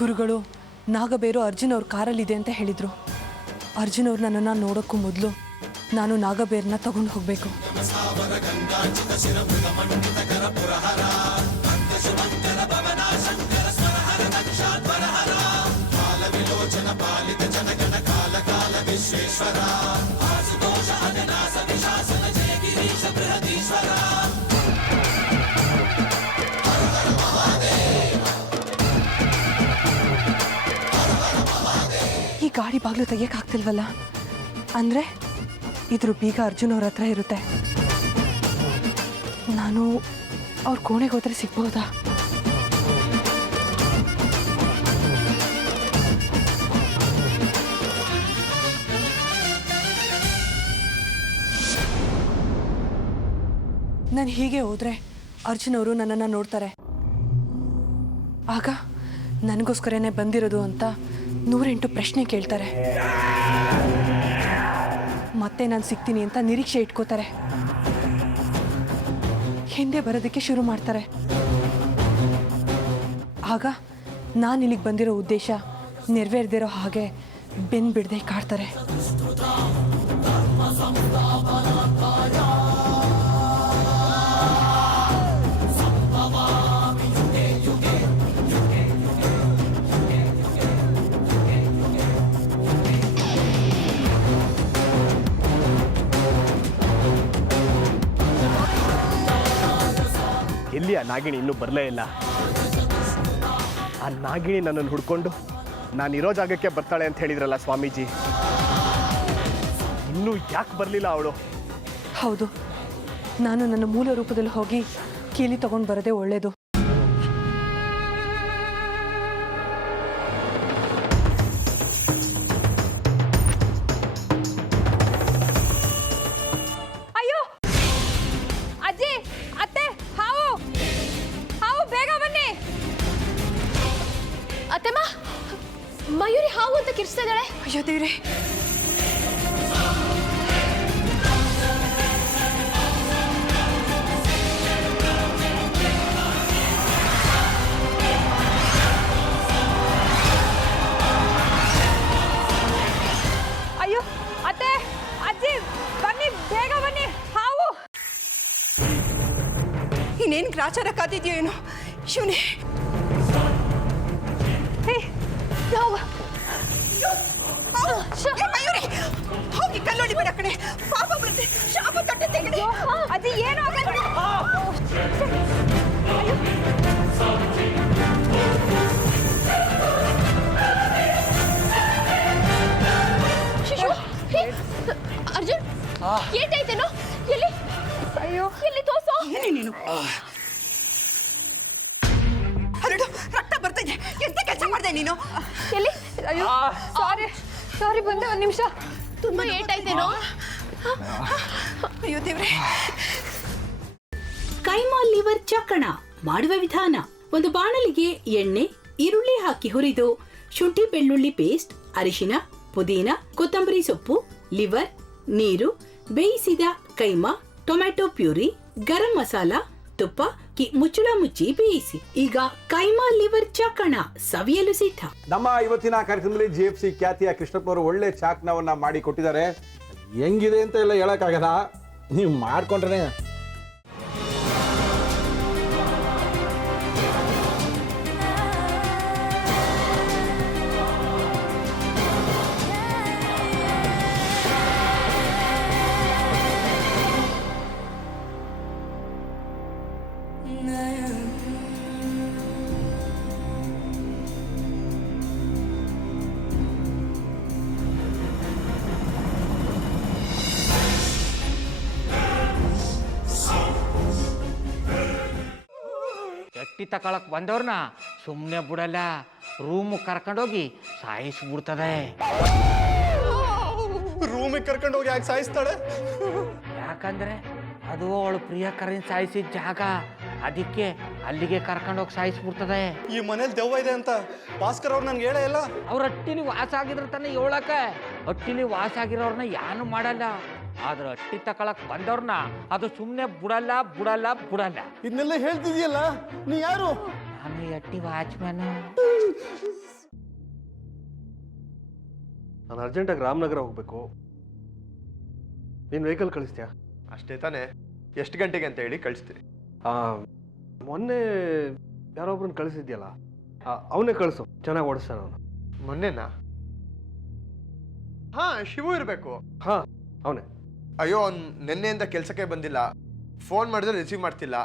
ಗುರುಗಳು ನಾಗಬೇರು ಅರ್ಜುನ್ ಅವ್ರ ಕಾರಲ್ಲಿದೆ ಅಂತ ಹೇಳಿದರು. ಅರ್ಜುನ್ ಅವ್ರು ನನ್ನನ್ನು ನೋಡೋಕ್ಕೂ ಮೊದಲು ನಾನು ನಾಗಬೇರನ್ನ ತಗೊಂಡು ಹೋಗಬೇಕು. ಈ ಗಾಡಿ ಬಾಗಿಲು ತೆಗಿಯಕ್ಕಾಗ್ತಿಲ್ವಲ್ಲ, ಅಂದರೆ ಇದ್ರ ಬೀಗ ಅರ್ಜುನ್ ಅವ್ರ ಹತ್ರ ಇರುತ್ತೆ. ನಾನು ಅವ್ರ ಕೋಣೆಗೆ ಹೋದ್ರೆ ಸಿಗ್ಬೋದಾ? ನಾನು ಹೀಗೆ ಹೋದ್ರೆ ಅರ್ಜುನ್ ಅವರು ನನ್ನನ್ನು ನೋಡ್ತಾರೆ. ಆಗ ನನಗೋಸ್ಕರನೇ ಬಂದಿರೋದು ಅಂತ 108 ಪ್ರಶ್ನೆ ಕೇಳ್ತಾರೆ. ಮತ್ತೆ ನಾನು ಸಿಗ್ತೀನಿ ಅಂತ ನಿರೀಕ್ಷೆ ಇಟ್ಕೋತಾರೆ. ಹಿಂದೆ ಬರೋದಕ್ಕೆ ಶುರು ಮಾಡ್ತಾರೆ. ಆಗ ನಾನು ಇಲ್ಲಿಗೆ ಬಂದಿರೋ ಉದ್ದೇಶ ನೆರವೇರದಿರೋ ಹಾಗೆ ಬೆನ್ನು ಬಿಡದೆ ಕಾಡ್ತಾರೆ. ಎಲ್ಲಿ ಆ ನಾಗಿಣಿ ಇನ್ನೂ ಬರಲೇ ಇಲ್ಲ. ಆ ನಾಗಿಣಿ ನನ್ನನ್ನು ಹುಡ್ಕೊಂಡು ನಾನಿರೋ ಜಾಗಕ್ಕೆ ಬರ್ತಾಳೆ ಅಂತ ಹೇಳಿದ್ರಲ್ಲ ಸ್ವಾಮೀಜಿ, ಇನ್ನೂ ಯಾಕೆ ಬರಲಿಲ್ಲ ಅವಳು? ಹೌದು, ನಾನು ನನ್ನ ಮೂಲ ರೂಪದಲ್ಲಿ ಹೋಗಿ ಕೀಲಿ ತಗೊಂಡು ಬರೋದೇ ಒಳ್ಳೆಯದು. ಅಯ್ಯೋ ಅಜ್ಜಿ, ಅತ್ತೆ, ಹಾವು ಹಾವು, ಬೇಗ ಬನ್ನಿ. ಅತ್ತೆಮ್ಮ, ಮಯೂರಿ ಹಾವು ಅಂತ ಕಿರ್ಚ್ತಾ ಇದ್ದಾಳೆ. ಅಯ್ಯೋ ದೇವ್ರೆ, ಅಯ್ಯೋ ಅತ್ತೆ, ಅಜ್ಜಿ, ಬನ್ನಿ, ಬೇಗ ಬನ್ನಿ, ಹಾವು. ಇನ್ನೇನು ಗ್ರಾಚಾರ ಕಾದಿದ್ಯೋ ಏನೋ ಶಿವನೇ. ಹೋಗಿ ಕಲ್ಲೊಡಿ ಬೇಡ ಕಡೆ, ಪಾಪ ಬರುತ್ತೆ, ಶಾಪ ತಟ್ಟುತ್ತೆ ಕಡೆ. ಅಜ್ಜಿ ಏನೋ ಅರ್ಜುನ್, ಏಟಾಯ್ತೇನೋ? ಎಲ್ಲಿ? ಅಯ್ಯೋ, ಎಲ್ಲಿ ತೋರ್ಸೋ. ಏನೇ ನೀನು? ಹರಡು, ರಕ್ತ ಬರ್ತಾ ಇದೆ. ಎಂತ ಕೆಲಸ ಮಾಡಿದೆ ನೀನು? ಎಲ್ಲಿ? ಅಯ್ಯೋ, ಸಾರಿ ಬಂದೆ, ಒಂದು ನಿಮಿಷ. ತುಂಬಾ ಏಟಾಯ್ತೇನೋ? ಅಯ್ಯೋ ದೇವ್ರೆ. ಕೈಮಾ ಲಿವರ್ ಚಕ್ಕಣ ಮಾಡುವ ವಿಧಾನ: ಒಂದು ಬಾಣಲಿಗೆ ಎಣ್ಣೆ, ಈರುಳ್ಳಿ ಹಾಕಿ ಹುರಿದು ಶುಂಠಿ ಬೆಳ್ಳುಳ್ಳಿ ಪೇಸ್ಟ್, ಅರಿಶಿನ, ಪುದೀನ, ಕೊತ್ತಂಬರಿ ಸೊಪ್ಪು, ಲಿವರ್, ನೀರು, ಬೇಯಿಸಿದ ಕೈಮಾ, ಟೊಮ್ಯಾಟೊ ಪ್ಯೂರಿ, ಗರಂ ಮಸಾಲ, ತುಪ್ಪ ಮುಚ್ಚಳ ಮುಚ್ಚಿ ಬೇಯಿಸಿ. ಈಗ ಕೈಮಾ ಲಿವರ್ ಚಾಕಣ ಸವಿಯಲು ಸಿದ್ಧ. ನಮ್ಮ ಇವತ್ತಿನ ಕಾರ್ಯಕ್ರಮದಲ್ಲಿ GFC ಖ್ಯಾತಿಯ ಕೃಷ್ಣಪ್ಪನವರು ಒಳ್ಳೆ ಚಾಕ್ನವನ್ನ ಮಾಡಿ ಕೊಟ್ಟಿದ್ದಾರೆ. ಹೆಂಗಿದೆ ಅಂತ ಎಲ್ಲ ಹೇಳಕ್ಕಾಗಲ್ಲ, ನೀವು ಮಾಡ್ಕೊಂಡ್ರೆ. ಎಟ್ಟಿ ತಕೊಳಕ್ ಬಂದವ್ರನ್ನ ಸುಮ್ಮನೆ ಬಿಡಲ್ಲ, ರೂಮ್ ಕರ್ಕೊಂಡೋಗಿ ಸಾಯಿಸ್ಬಿಡ್ತದೆ. ರೂಮಿಗೆ ಕರ್ಕೊಂಡೋಗಿ ಯಾಕೆ ಸಾಯಿಸ್ತಾಳೆ? ಯಾಕಂದ್ರೆ ಅದು ಅವಳು ಪ್ರಿಯಕರನ್ ಸಾಯಿಸಿದ ಜಾಗ, ಅದಕ್ಕೆ ಅಲ್ಲಿಗೆ ಕರ್ಕೊಂಡೋಗಿ ಸಾಯಿಸ್ಬಿಡ್ತದೆ. ಈ ಮನೇಲಿ ದೆವ್ವ ಇದೆ ಅಂತ ಭಾಸ್ಕರ್ ಅವ್ರು ನನ್ಗೆ ಹೇಳೇ ಇಲ್ಲ. ಅವ್ರ ಹಟ್ಟಿಲಿ ವಾಸ ಆಗಿದ್ರ ತಾನೆ ಹೇಳಕ. ಹಟ್ಟಿಲಿ ವಾಸ ಆಗಿರೋರ್ನ ಏನು ಮಾಡಲ್ಲ, ಆದ್ರೆ ಹಟ್ಟಿ ತಕೊಳಕ್ ಬಂದವ್ರನ್ನ ಅದು ಸುಮ್ಮನೆ ಬಿಡಲ್ಲ. ಇದನ್ನೆಲ್ಲ ಹೇಳ್ತಿದ್ಯಲ್ಲ, ನೀ ಯಾರು? ನಾನು ಹಟ್ಟಿ ವಾಚ್ಮ್ಯಾನ್. ನಾನು ಅರ್ಜೆಂಟಾಗಿ ರಾಮನಗರ ಹೋಗಬೇಕು. ನೀನು ವೆಹಿಕಲ್ ಕಳಿಸ್ತೀಯಾ? ಅಷ್ಟೇ ತಾನೇ. ಎಷ್ಟು ಗಂಟೆಗೆ ಅಂತ ಹೇಳಿ ಕಳಿಸ್ತೀನಿ. ಮೊನ್ನೆ ಯಾರೊಬ್ರನ್ನ ಕಳಿಸಿದ್ಯಲ್ಲ, ಅವನೇ ಕಳಿಸು, ಚೆನ್ನಾಗಿ ಓಡಿಸ್ತಾನೆ ಅವನು. ಮೊನ್ನೆನಾ? ಹಾಂ, ಶಿವು ಇರಬೇಕು. ಹಾಂ, ಅವನೇ. ಅಯ್ಯೋ, ಅವ್ನು ನಿನ್ನೆಯಿಂದ ಕೆಲಸಕ್ಕೆ ಬಂದಿಲ್ಲ. ಫೋನ್ ಮಾಡಿದ್ರೆ ರಿಸೀವ್ ಮಾಡ್ತಿಲ್ಲ.